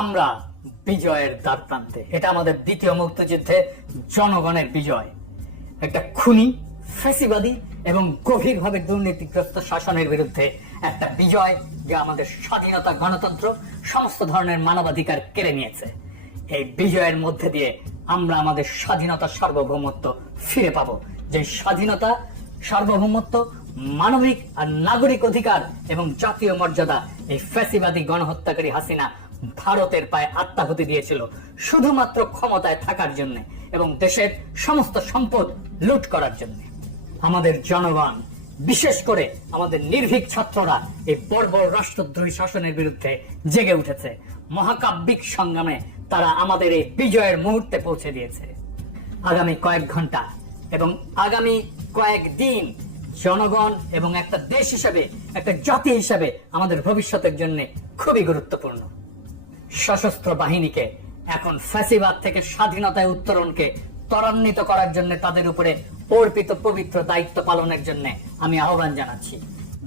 আমরা বিজয়ের দ্বার প্রান্তে। এটা আমাদের দ্বিতীয় মুক্তিযুদ্ধে জনগণের বিজয়। একটা খুনি, ফ্যাসিবাদী এবং গভীরভাবে দুর্নীতিগ্রস্ত শাসনের বিরুদ্ধে একটা বিজয়, যা আমাদের স্বাধীনতা, গণতন্ত্র, সমস্ত ধরনের মানবাধিকার কেড়ে নিয়েছে। এই বিজয়ের মধ্যে দিয়ে আমরা আমাদের স্বাধীনতা, সার্বভৌমত্ব ফিরে পাবো। যে স্বাধীনতা, সার্বভৌমত্ব, মানবিক আর নাগরিক অধিকার এবং জাতীয় মর্যাদা এই ফ্যাসিবাদী গণহত্যাকারী হাসিনা ভারতের পায়ে আত্মাহুতি দিয়েছিল শুধুমাত্র ক্ষমতায় থাকার জন্য এবং দেশের সমস্ত সম্পদ লুট করার জন্য। আমাদের জনগণ, বিশেষ করে আমাদের নির্ভীক ছাত্ররা এই বর্বর রাষ্ট্রদ্রোহী শাসনের বিরুদ্ধে জেগে উঠেছে। মহাকাব্যিক সংগ্রামে তারা আমাদের এই বিজয়ের মুহূর্তে পৌঁছে দিয়েছে। আগামী কয়েক ঘন্টা এবং আগামী কয়েক দিন জনগণ এবং একটা দেশ হিসেবে, একটা জাতি হিসেবে আমাদের ভবিষ্যতের জন্য খুবই গুরুত্বপূর্ণ। সশস্ত্র বাহিনীকে এখন ফ্যাসিবাদ থেকে স্বাধীনতায় উত্তরণকে ত্বরান্বিত করার জন্য তাদের উপরে অর্পিত পবিত্র দায়িত্ব পালনের জন্য আমি আহ্বান জানাচ্ছি,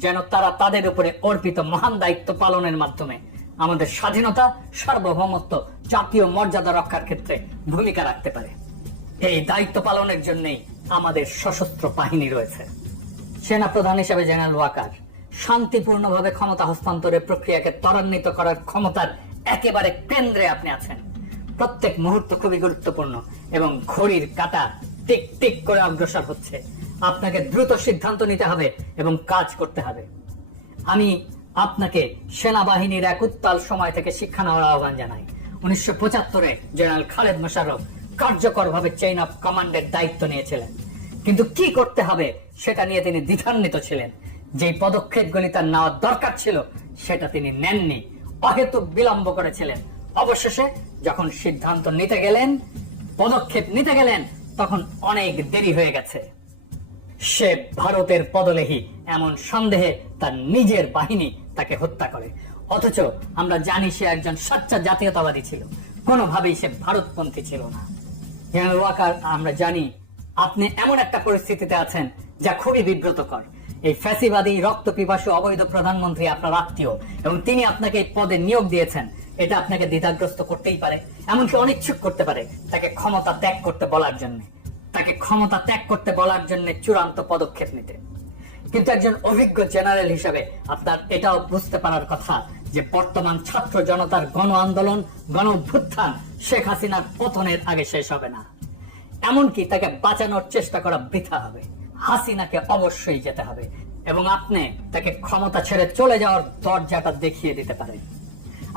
যেন তারা তাদের উপরে অর্পিত মহান দায়িত্ব পালনের মাধ্যমে আমাদের স্বাধীনতা, সার্বভৌমত্ব, জাতীয় মর্যাদা রক্ষার ক্ষেত্রে ভূমিকা রাখতে পারে। এই দায়িত্ব পালনের জন্যই আমাদের সশস্ত্র বাহিনী রয়েছে। সেনা প্রধান হিসেবে জেনারেল ওয়াকার শান্তিপূর্ণভাবে ক্ষমতা হস্তান্তরের প্রক্রিয়াকে ত্বরান্বিত করার ক্ষমতার একেবারে কেন্দ্রে আপনি আছেন। প্রত্যেক মুহূর্ত খুবই গুরুত্বপূর্ণ এবং ঘড়ির কাঁটা টিক টিক করে অগ্রসর হচ্ছে। আপনাকে দ্রুত সিদ্ধান্ত নিতে হবে এবং কাজ করতে হবে। আমি আপনাকে সেনাবাহিনীর এক উত্তাল সময় থেকে শিক্ষা নেওয়ার আহ্বান জানাই। 1975-এ জেনারেল খালেদ মোশাররফ কার্যকরভাবে চেইন অফ কমান্ডের দায়িত্ব নিয়েছিলেন, কিন্তু কি করতে হবে সেটা নিয়ে তিনি দ্বিধান্বিত ছিলেন। যে পদক্ষেপগুলি তার নেওয়ার দরকার ছিল সেটা তিনি নেননি, অহেতুক বিলম্ব করেছিলেন। অবশেষে যখন সিদ্ধান্ত নিতে গেলেন, পদক্ষেপ নিতে গেলেন, তখন অনেক দেরি হয়ে গেছে। সে ভারতের পদলেহী এমন সন্দেহে তার নিজের বাহিনী তাকে হত্যা করে। অথচ আমরা জানি সে একজন সচ্চা জাতীয়তাবাদী ছিল, কোনোভাবেই সে ভারতপন্থী ছিল না। জেনারেল ওয়াকার, আমরা জানি আপনি এমন একটা পরিস্থিতিতে আছেন যা খুবই বিব্রতকর। এই ফ্যাসিবাদী রক্ত পিপাসু অবৈধ প্রধানমন্ত্রী আপনার আত্মীয় এবং তিনি আপনাকে এই পদে নিয়োগ দিয়েছেন। এটা আপনাকে দ্বিধাগ্রস্ত করতেই পারে, এমনকি অনিচ্ছুক করতে পারে তাকে ক্ষমতা ত্যাগ করতে বলার জন্য, তাকে ক্ষমতা ত্যাগ করতে বলার জন্য চূড়ান্ত পদক্ষেপ নিতে। কিন্তু একজন অভিজ্ঞ জেনারেল হিসেবে আপনার এটাও বুঝতে পারার কথা যে বর্তমান ছাত্র জনতার গণ আন্দোলন, গণ অভ্যুত্থান শেখ হাসিনার পতনের আগে শেষ হবে না। এমনকি তাকে বাঁচানোর চেষ্টা করা বৃথা হবে। হাসিনাকে অবশ্যই যেতে হবে এবং আপনি তাকে ক্ষমতা ছেড়ে চলে যাওয়ার দরজাটা দেখিয়ে দিতে পারেন।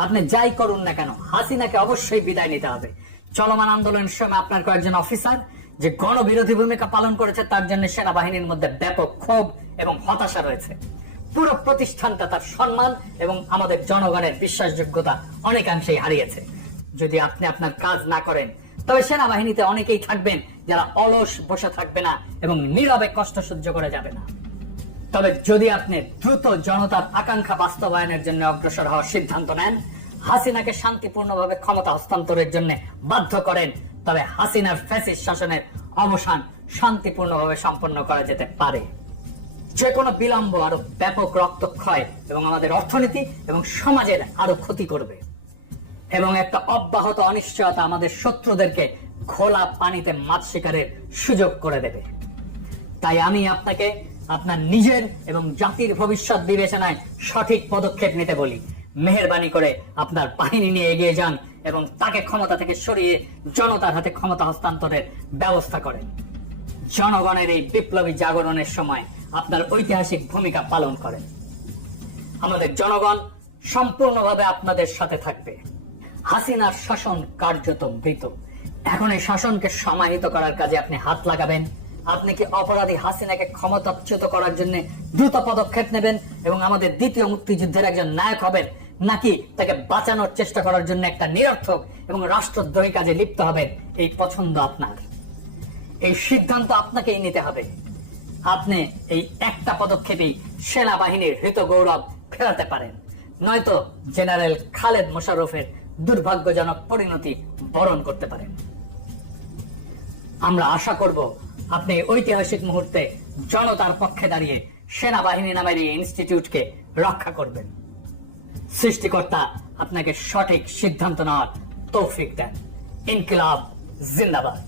আপনি যাই করুন না কেন, হাসিনাকে অবশ্যই বিদায় নিতে হবে। চলমান আন্দোলনের সময় আপনার কয়েকজন অফিসার যে গণবিরোধী ভূমিকা পালন করেছে, তার জন্য সেনাবাহিনীর মধ্যে ব্যাপক ক্ষোভ এবং হতাশা রয়েছে। পুরো প্রতিষ্ঠানটা তার সম্মান এবং আমাদের জনগণের বিশ্বাসযোগ্যতা অনেকাংশেই হারিয়েছে। যদি আপনি আপনার কাজ না করেন, তবে সেনাবাহিনীতে অনেকেই থাকবেন যারা অলস বসে থাকবে না এবং নীরবে কষ্ট সহ্য করে যাবে না। তবে যদি আপনি দ্রুত জনতার আকাঙ্ক্ষা বাস্তবায়নের জন্য অগ্রসর হওয়ার সিদ্ধান্ত নেন, হাসিনাকে শান্তিপূর্ণভাবে ক্ষমতা হস্তান্তরের জন্য বাধ্য করেন, তবে হাসিনার ফ্যাসিস্ট শাসনের অবসান শান্তিপূর্ণভাবে সম্পন্ন করা যেতে পারে। যে কোনো বিলম্ব আরো ব্যাপক রক্তক্ষয় এবং আমাদের অর্থনীতি এবং সমাজের আরো ক্ষতি করবে এবং একটা অব্যাহত অনিশ্চয়তা আমাদের শত্রুদেরকে ঘোলা পানিতে মাছ শিকারের সুযোগ করে দেবে। তাই আমি আপনাকে আপনার নিজের এবং জাতির ভবিষ্যৎ বিবেচনায় সঠিক পদক্ষেপ নিতে বলি। মেহেরবানি করে আপনার বাহিনী নিয়ে এগিয়ে যান এবং তাকে ক্ষমতা থেকে সরিয়ে জনতার হাতে ক্ষমতা হস্তান্তরের ব্যবস্থা করেন। জনগণের এই বিপ্লবী জাগরণের সময় আপনার ঐতিহাসিক ভূমিকা পালন করেন। আমাদের জনগণ সম্পূর্ণভাবে আপনাদের সাথে থাকবে। হাসিনার শাসন কার্যত মৃত। এখন এই শাসনকে সমাহিত করার কাজে আপনি হাত লাগাবেন। আপনি কি অপরাধী হাসিনাকে ক্ষমতাচ্যুত করার জন্য দ্রুত পদক্ষেপ নেবেন এবং আমাদের দ্বিতীয় মুক্তিযুদ্ধের একজন নায়ক হবেন, নাকি তাকে বাঁচানোর চেষ্টা করার জন্য একটা নিরর্থক এবং রাষ্ট্রদ্রোহী কাজে লিপ্ত হবেন? এই পছন্দ আপনার, এই সিদ্ধান্ত আপনাকেই নিতে হবে। আপনি এই একটা পদক্ষেপেই সেনাবাহিনীর হৃত গৌরব ফেরাতে পারেন, নয়তো জেনারেল খালেদ মোশাররফের দুর্ভাগ্যজনক পরিণতি বরণ করতে পারেন। আমরা আশা করব আপনি ঐতিহাসিক মুহূর্তে জনতার পক্ষে দাঁড়িয়ে সেনাবাহিনী নামের এই ইনস্টিটিউটকে রক্ষা করবেন। সৃষ্টিকর্তা আপনাকে সঠিক সিদ্ধান্ত নেওয়ার তৌফিক দেন। ইনকিলাব জিন্দাবাদ।